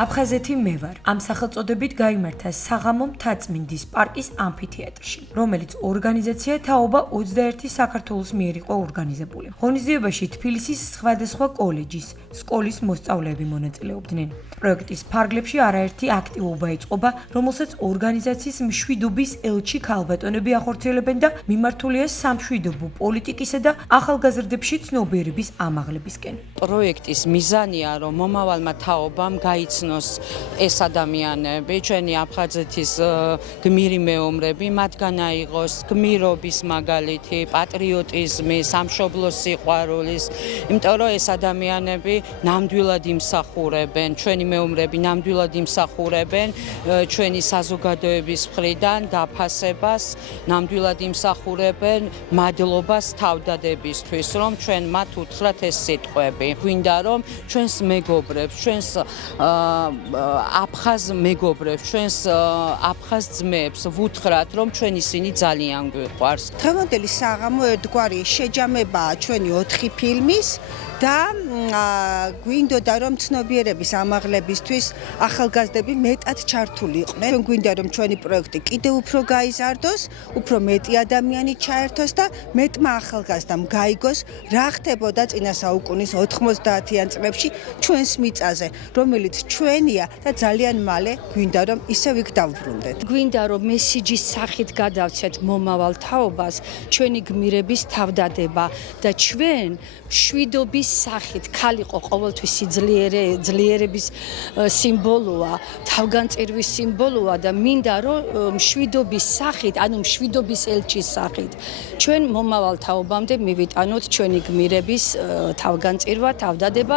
აფხაზეთი მე ვარ. ამ სახელწოდებით გაიმართა საღამო მთაწმინდის პარკის ამფითეატრში, რომელიც ორგანიზაცია თაობა 21 საქართველოს მიერ იყო ორგანიზებული. ღონისძიებაში თბილისის სხვადასხვა კოლეჯის, სკოლის მოსწავლეები მონაწილეობდნენ. პროექტის ფარგლებში არაერთი აქტივობა ეწყობა, რომელსაც ორგანიზაციის მშვიდობის ელჩი ქალბატონები ახორციელებენ და მიმართულია სამშვიდობო პოლიტიკისა და ახალგაზრდებში ცნობიერების ამაღლებისკენ. პროექტის მიზანია, რომ მომავალმა თაობამ გაიცნოს ეს ადამიანები, ჩვენი აფხაზეთის გმირი მეომრები, მათგან აიღოს გმირობის მაგალითი, პატრიოტიზმი, სამშობლოს სიყვარულის, იმიტომ რომ ეს ადამიანები ნამდვილად იმსახურებენ, ჩვენი მეომრები ნამდვილად იმსახურებენ ჩვენი საზოგადოების მხრიდან დაფასებას, ნამდვილად იმსახურებენ მადლობას თავდადებისთვის, რომ ჩვენ მათ უთხრათ ეს სიტყვები. გვინდა რომ ჩვენს მეგობრებს, ჩვენს აფხაზ მეგობრებს, ჩვენს აფხაზ ძმებს ვუთხრათ, რომ ჩვენ ისინი ძალიან გვიყვარს. დღევანდელი საღამო ერთგვარი შეჯამებაა ჩვენი 4 ფილმის და გვინდოდა რომ ცნობიერების ამაღლებისთვის ახალგაზრდები მეტად ჩართული იყვნენ. ჩვენ გვინდა რომ ჩვენი პროექტი კიდევ უფრო გაიზარდოს, უფრო მეტი ადამიანი ჩაერთოს და მეტმა ახალგაზრდამ გაიგოს, რა ხდებოდა წინა საუკუნის 90-იან წლებში ჩვენს მიწაზე, რომელიც ჩვენია და ძალიან მალე გვინდა რომ ისევ იქ დავბრუნდეთ. გვინდა რომ მესიჯის სახით გადავცეთ მომავალ თაობას, ჩვენი გმირების თავდადება და ჩვენ მშვიდობის სახით ქალიყო ყოველთვის ძლიერების სიმბოლოა, თავგანწირვის სიმბოლოა და მინდა რომ მშვიდობის სახით, ანუ მშვიდობის ელჩის სახით ჩვენ მომავალ თაობამდე მივიტანოთ ჩვენი გმირების თავგანწირვა, თავდადება.